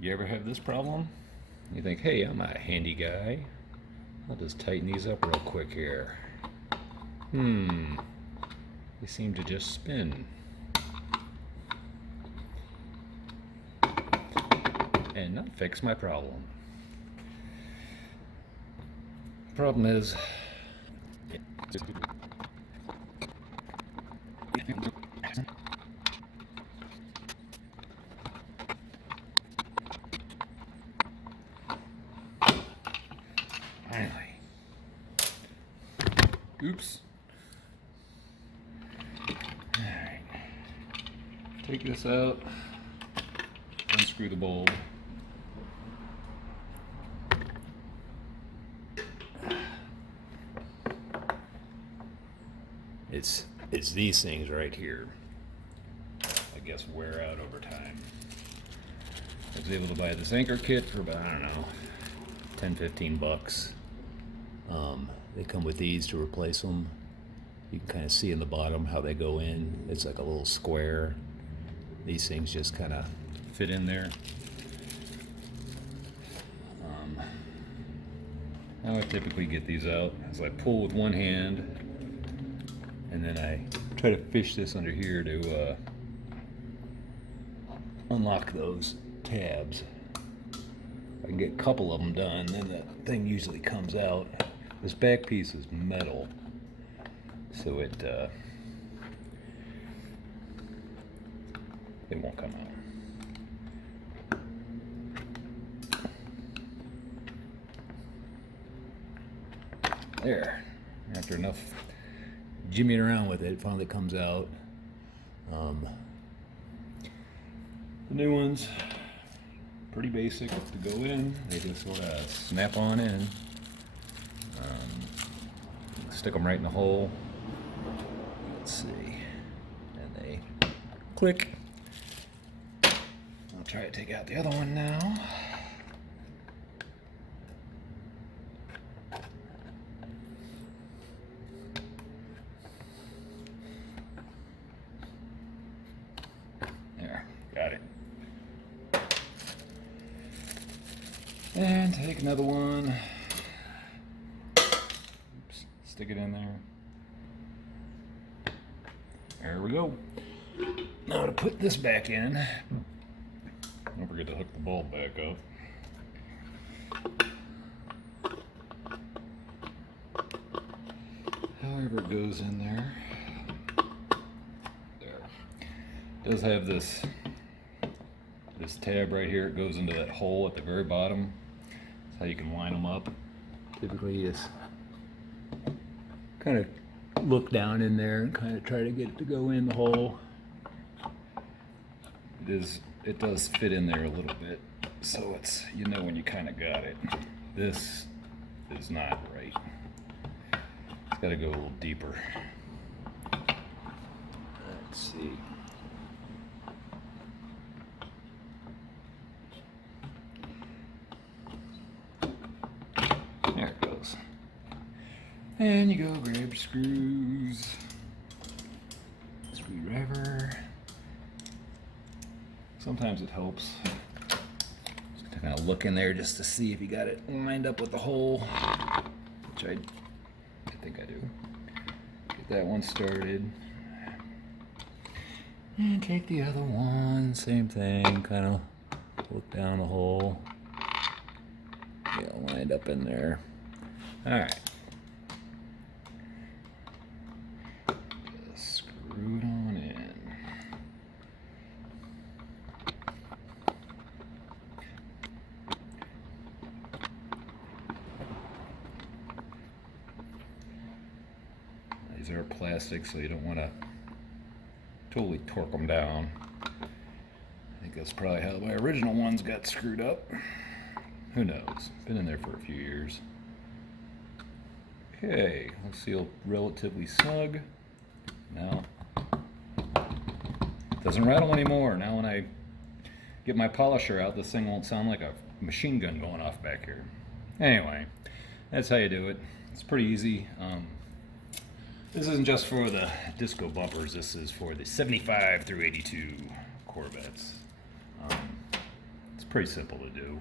You ever have this problem? You think, hey, I'm a handy guy. I'll just tighten these up real quick here. They seem to just spin. And not fix my problem. Problem is, finally. Oops. Alright. Take this out. Unscrew the bulb. It's these things right here. I guess wear out over time. I was able to buy this anchor kit for about, I don't know, 10-15 bucks. They come with these to replace them. You can kind of see in the bottom how they go in. It's like a little square. These things just kind of fit in there. How I typically get these out is I pull with one hand, and then I try to fish this under here to unlock those tabs. I can get a couple of them done, then the thing usually comes out. This back piece is metal, so it won't come out. There. After enough jimmying around with it, it finally comes out. The new ones, pretty basic to go in. They just sort of snap on in. Stick them right in the hole. Let's see. And they click. I'll try to take out the other one now. There, got it. And take another one. Oops, stick it in there. There we go. Now to put this back in. Don't forget to hook the bulb back up. However it goes in there. There. It does have this tab right here. It goes into that hole at the very bottom. That's how you can line them up. Typically you just kind of look down in there and kind of try to get it to go in the hole. It does fit in there a little bit, so it's, you know, when you kind of got it. This is not right. It's got to go a little deeper. Let's see. There it goes. And you go grab your screws, screwdriver. Sometimes it helps just to kind of look in there just to see if you got it lined up with the hole, which I think I do. Get that one started. And take the other one, same thing, kind of look down the hole. Yeah, lined up in there. All right. Just screw it on in. These are plastic, so you don't want to totally torque them down. I think that's probably how my original ones got screwed up. Who knows? Been in there for a few years. Okay, let's seal relatively snug. Now, it doesn't rattle anymore. Now when I get my polisher out, this thing won't sound like a machine gun going off back here. Anyway, that's how you do it. It's pretty easy. This isn't just for the disco bumpers, this is for the 75 through 82 Corvettes. It's pretty simple to do.